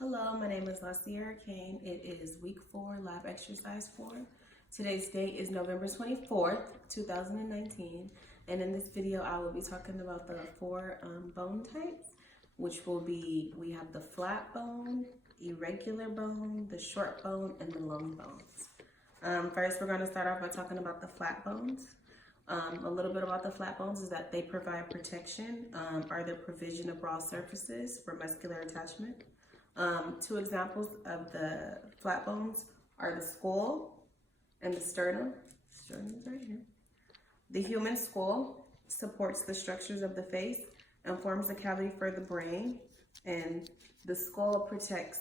Hello, my name is LaSierra Kane. It is week 4, lab exercise 4. Today's date is November 24th, 2019. And in this video, I will be talking about the 4 bone types, which will be, we have the flat bone, irregular bone, the short bone, and the long bones. First, we're going to start off by talking about the flat bones. A little bit about the flat bones is that they provide protection, or the provision of raw surfaces for muscular attachment. 2 examples of the flat bones are the skull and the sternum. Sternum is right here. The human skull supports the structures of the face and forms a cavity for the brain, and the skull protects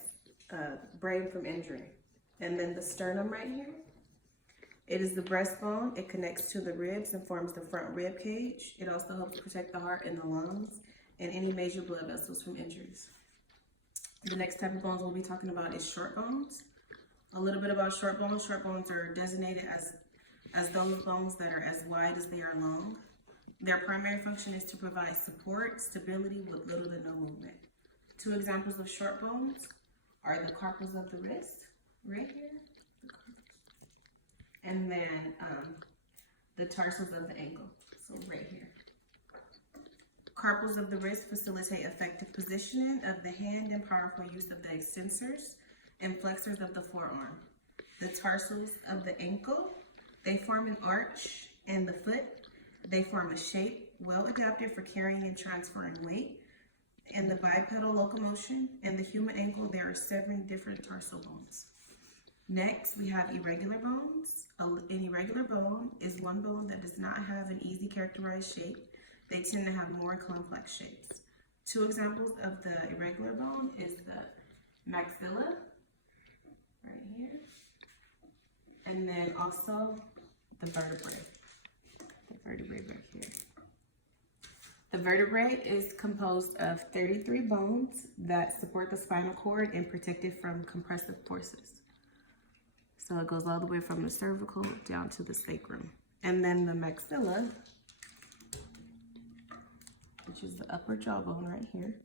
brain from injury. And then the sternum right here, it is the breastbone. It connects to the ribs and forms the front rib cage. It also helps protect the heart and the lungs and any major blood vessels from injuries. The next type of bones we'll be talking about is short bones. A little bit about short bones. Short bones are designated as those bones that are as wide as they are long. Their primary function is to provide support, stability with little to no movement. 2 examples of short bones are the carpals of the wrist, right here, and then the tarsals of the ankle, so right here. Carpals of the wrist facilitate effective positioning of the hand and powerful use of the extensors and flexors of the forearm. The tarsals of the ankle, they form an arch, and the foot, they form a shape well adapted for carrying and transferring weight. And the bipedal locomotion and the human ankle, there are 7 different tarsal bones. Next, we have irregular bones. An irregular bone is one bone that does not have an easy characterized shape. They tend to have more complex shapes. 2 examples of the irregular bone is the maxilla, right here, and then also the vertebrae. The vertebrae right here. The vertebrae is composed of 33 bones that support the spinal cord and protect it from compressive forces. So it goes all the way from the cervical down to the sacrum. And then the maxilla, which is the upper jawbone right here.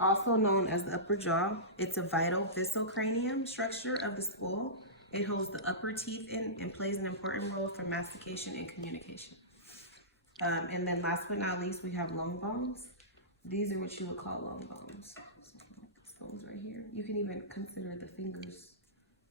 Also known as the upper jaw, it's a vital viscocranium structure of the skull. It holds the upper teeth in and plays an important role for mastication and communication. And then last but not least, we have long bones. These are what you would call long bones. This bones right here. You can even consider the fingers.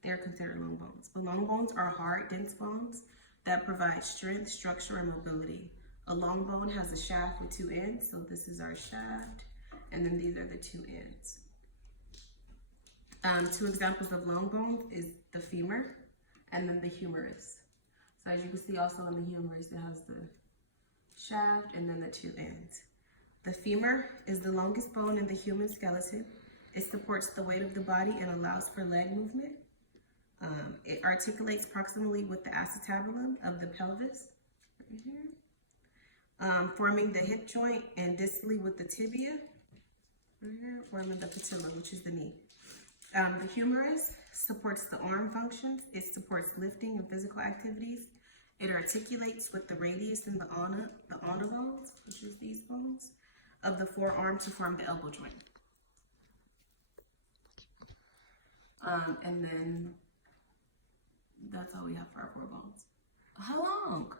They're considered long bones. But long bones are hard, dense bones that provide strength, structure, and mobility. A long bone has a shaft with 2 ends, so this is our shaft, and then these are the 2 ends. 2 examples of long bones is the femur and then the humerus. So as you can see also in the humerus, it has the shaft and then the 2 ends. The femur is the longest bone in the human skeleton. It supports the weight of the body and allows for leg movement. It articulates proximally with the acetabulum of the pelvis, right here. Forming the hip joint and distally with the tibia, right here, forming the patella, which is the knee. The humerus supports the arm functions. It supports lifting and physical activities. It articulates with the radius and the ulna bones, which is these bones, of the forearm to form the elbow joint. And then that's all we have for our 4 bones. How long?